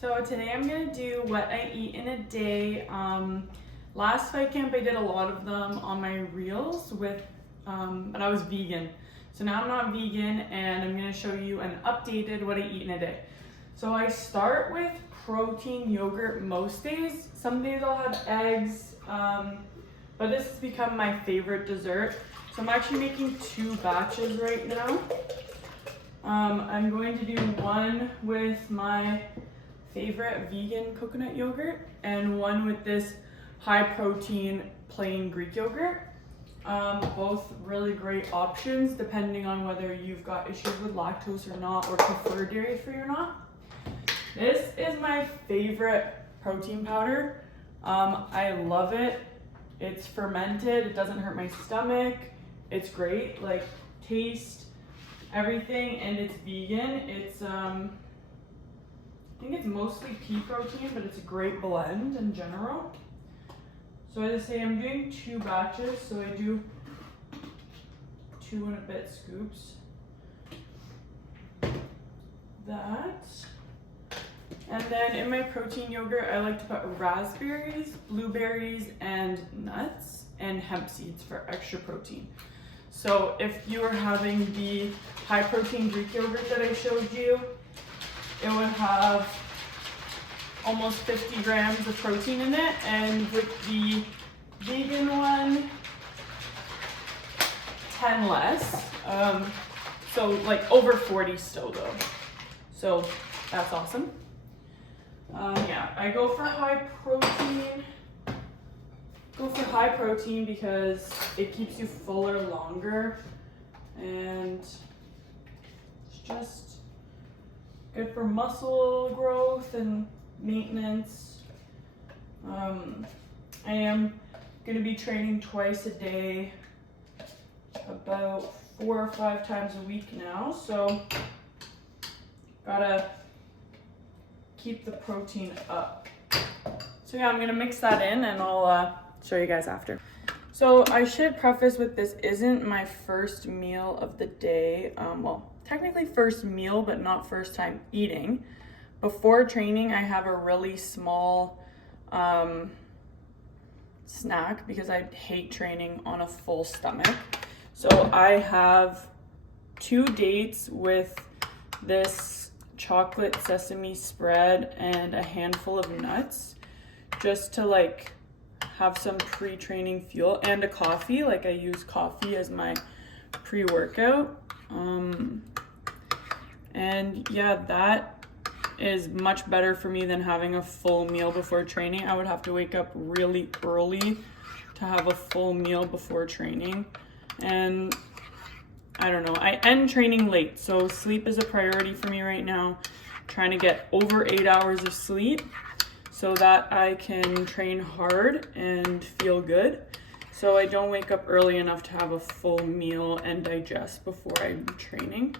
So today I'm gonna do what I eat in a day. Last fight camp I did a lot of them on my reels with, but I was vegan. So now I'm not vegan and I'm gonna show you an updated what I eat in a day. So I start with protein yogurt most days. Some days I'll have eggs, but this has become my favorite dessert. So I'm actually making 2 batches right now. I'm going to do one with my favorite vegan coconut yogurt and one with this high protein plain Greek yogurt. Both really great options depending on whether you've got issues with lactose or not, or prefer dairy free or not. This is my favorite protein powder. I love it. It's fermented, it doesn't hurt my stomach. It's great, like taste, everything, and it's vegan. It's I think it's mostly pea protein, but it's a great blend in general. So as I say, I'm doing 2 batches, so I do 2 and a bit scoops. That. And then in my protein yogurt, I like to put raspberries, blueberries, and nuts, and hemp seeds for extra protein. So if you were having the high protein Greek yogurt that I showed you, it would have almost 50 grams of protein in it, and with the vegan one, 10 less. So like over 40 still though. So that's awesome. Yeah, I go for high protein. Go for high protein because it keeps you fuller longer, and it's just good for muscle growth and maintenance. I am going to be training twice a day, about 4 or 5 times a week now, so gotta keep the protein up. So yeah, I'm going to mix that in and I'll show you guys after. So I should preface with, this isn't my first meal of the day. Well, technically first meal, but not first time eating. Before training, I have a really small snack because I hate training on a full stomach. So I have 2 dates with this chocolate sesame spread and a handful of nuts, just to like have some pre-training fuel, and a coffee. Like I use coffee as my pre-workout. And yeah, that is much better for me than having a full meal before training. I would have to wake up really early to have a full meal before training. And I don't know, I end training late, so sleep is a priority for me right now. Trying to get over 8 hours of sleep so that I can train hard and feel good. So I don't wake up early enough to have a full meal and digest before I'm training.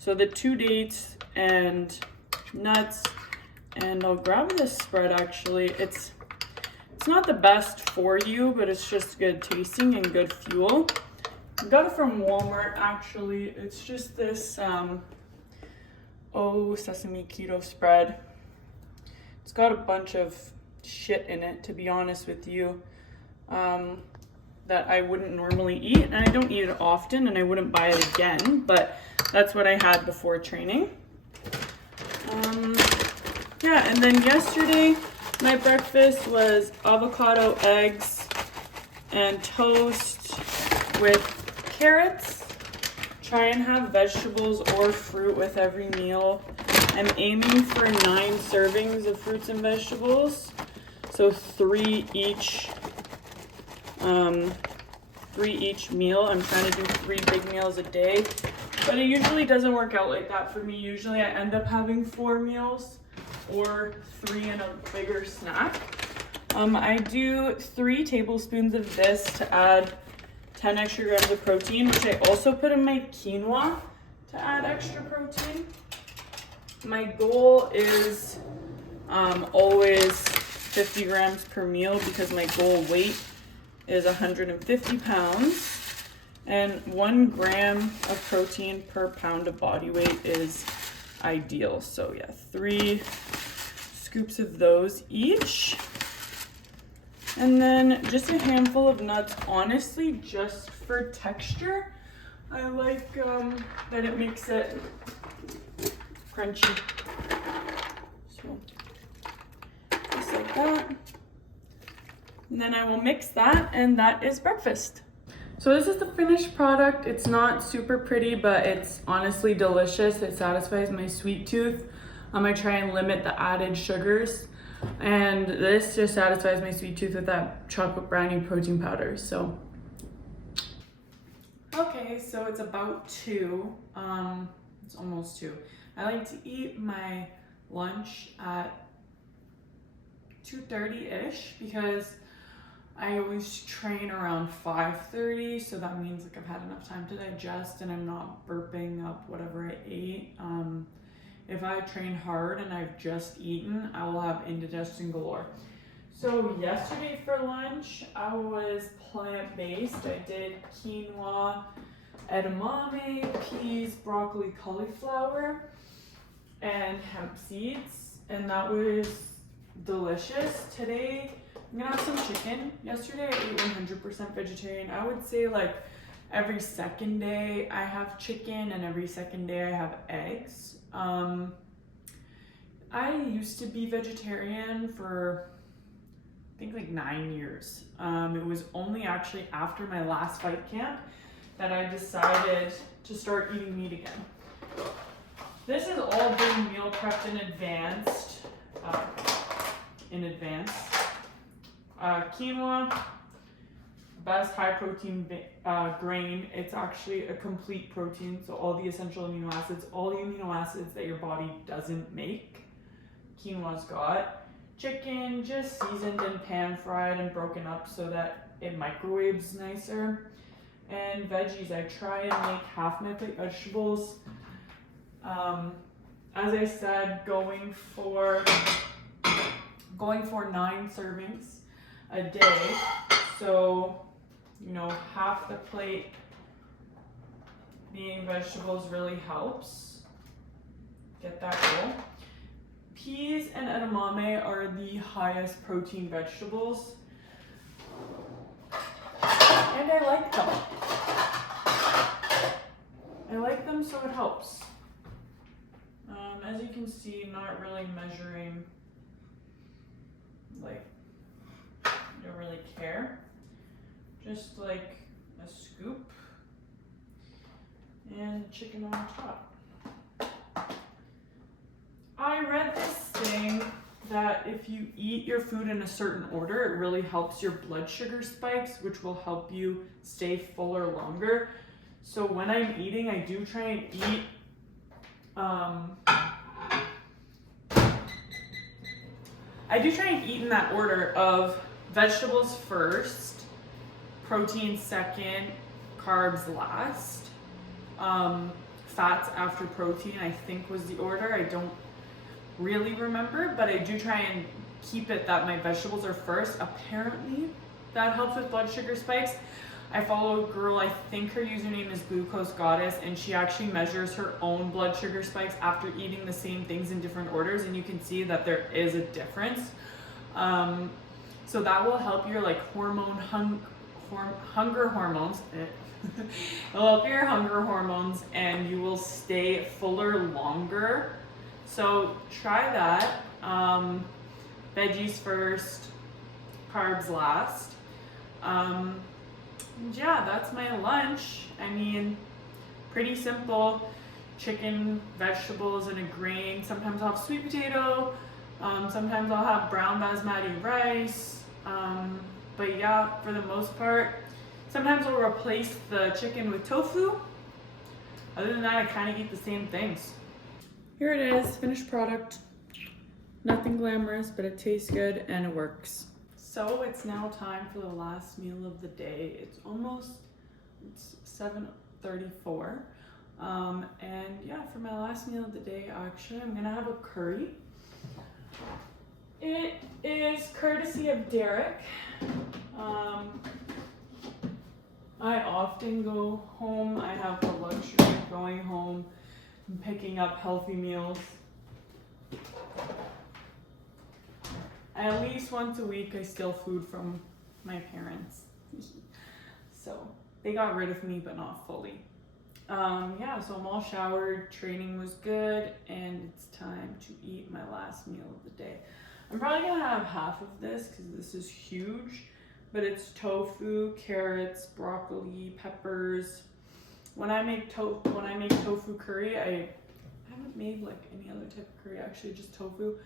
So the 2 dates and nuts, and I'll grab this spread actually. It's not the best for you, but it's just good tasting and good fuel. I got it from Walmart actually. It's just this sesame keto spread. It's got a bunch of shit in it, to be honest with you, that I wouldn't normally eat, and I don't eat it often, and I wouldn't buy it again, but that's what I had before training. Yeah, and then yesterday my breakfast was avocado, eggs, and toast with carrots. Try and have vegetables or fruit with every meal. I'm aiming for 9 servings of fruits and vegetables, so 3 each. 3 each meal. I'm trying to do 3 big meals a day, but it usually doesn't work out like that for me. Usually I end up having 4 meals or 3 and a bigger snack. I do 3 tablespoons of this to add 10 extra grams of protein, which I also put in my quinoa to add extra protein. My goal is always 50 grams per meal because my goal weight is 150 pounds, and 1 gram of protein per pound of body weight is ideal. So yeah, 3 scoops of those each. And then just a handful of nuts, honestly, just for texture. I like that it makes it crunchy. So just like that. And then I will mix that, and that is breakfast. So this is the finished product. It's not super pretty, but it's honestly delicious. It satisfies my sweet tooth. I try and limit the added sugars. And this just satisfies my sweet tooth with that chocolate brownie protein powder. So, okay, so it's about 2. It's almost 2. I like to eat my lunch at 2:30-ish because I always train around 5:30, so that means like I've had enough time to digest and I'm not burping up whatever I ate. If I train hard and I've just eaten, I will have indigestion galore. So yesterday for lunch, I was plant-based. I did quinoa, edamame, peas, broccoli, cauliflower, and hemp seeds, and that was delicious. Today, I'm gonna have some chicken. Yesterday I ate 100% vegetarian. I would say like every second day I have chicken and every second day I have eggs. I used to be vegetarian for I think like 9 years. It was only actually after my last fight camp that I decided to start eating meat again. This is all being meal prepped in advance. Quinoa, best high protein grain. It's actually a complete protein, so all the essential amino acids, all the amino acids that your body doesn't make, quinoa's got. Chicken, just seasoned and pan fried and broken up so that it microwaves nicer. And veggies, I try and make half my plate vegetables. As I said, going for 9 servings a day, so half the plate being vegetables really helps get that goal. Peas and edamame are the highest protein vegetables, and I like them. So it helps. As you can see, not really measuring, like, I don't really care. Just like a scoop and chicken on top. I read this thing that if you eat your food in a certain order, it really helps your blood sugar spikes, which will help you stay fuller longer. So when I'm eating, I do try and eat in that order of vegetables first, protein second, carbs last, fats after protein, I think was the order. I don't really remember, but I do try and keep it that my vegetables are first. Apparently that helps with blood sugar spikes. I follow a girl, I think her username is Glucose Goddess, and she actually measures her own blood sugar spikes after eating the same things in different orders, and you can see that there is a difference. So that will help your like hunger hormones. It'll help your hunger hormones, and you will stay fuller longer. So try that. Veggies first, carbs last. Yeah, that's my lunch. I mean, pretty simple. Chicken, vegetables, and a grain. Sometimes I'll have sweet potato. Sometimes I'll have brown basmati rice. But yeah, for the most part, sometimes I'll replace the chicken with tofu. Other than that, I kind of eat the same things. Here it is, finished product. Nothing glamorous, but it tastes good and it works. So it's now time for the last meal of the day. It's 7:34. And yeah, for my last meal of the day, actually, I'm gonna have a curry. It is courtesy of Derek. I often go home. I have the luxury of going home and picking up healthy meals. at least once a week I steal food from my parents. So they got rid of me, but not fully. Yeah, so I'm all showered, training was good, and it's time to eat my last meal of the day. I'm probably gonna have half of this because this is huge, but it's tofu, carrots, broccoli, peppers. When I make tofu curry, I haven't made like any other type of curry, actually just tofu.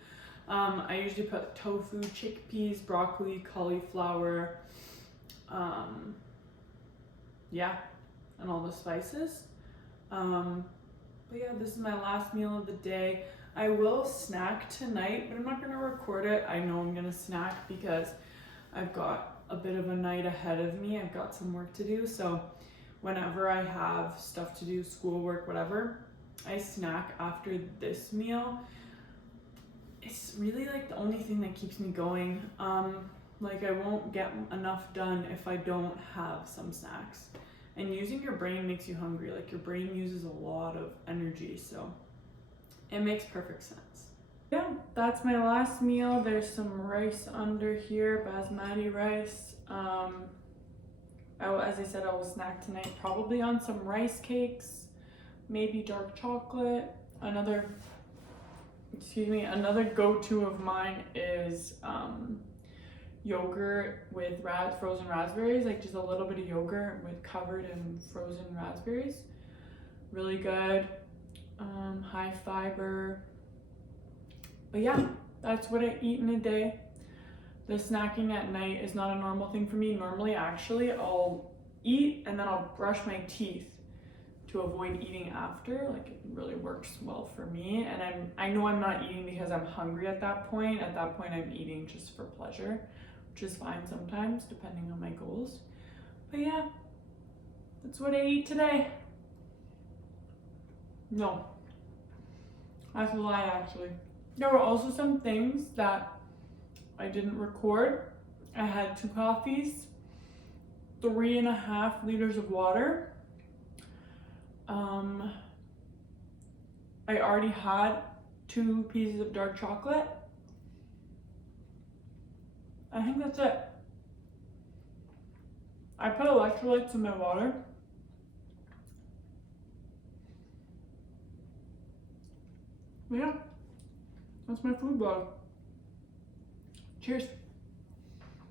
I usually put tofu, chickpeas, broccoli, cauliflower, yeah, and all the spices. But yeah, this is my last meal of the day. I will snack tonight, but I'm not gonna record it. I know I'm gonna snack because I've got a bit of a night ahead of me. I've got some work to do, so whenever I have stuff to do, schoolwork, whatever, I snack after this meal. It's really like the only thing that keeps me going. Like I won't get enough done if I don't have some snacks. And using your brain makes you hungry. Like your brain uses a lot of energy, so it makes perfect sense. Yeah, that's my last meal. There's some rice under here, basmati rice. As I said, I will snack tonight probably on some rice cakes, maybe dark chocolate. Another go-to of mine is yogurt with frozen raspberries, like just a little bit of yogurt covered in frozen raspberries. Really good, high fiber. But yeah, that's what I eat in a day. The snacking at night is not a normal thing for me. Normally, actually, I'll eat and then I'll brush my teeth to avoid eating after. Like it really works well for me. And I know I'm not eating because I'm hungry at that point. At that point, I'm eating just for pleasure, which is fine sometimes depending on my goals. But yeah, that's what I eat today. No, that's a lie actually. There were also some things that I didn't record. I had 2 coffees, 3.5 liters of water. I already had 2 pieces of dark chocolate. I think that's it. I put electrolytes in my water. Yeah, that's my food blog. Cheers.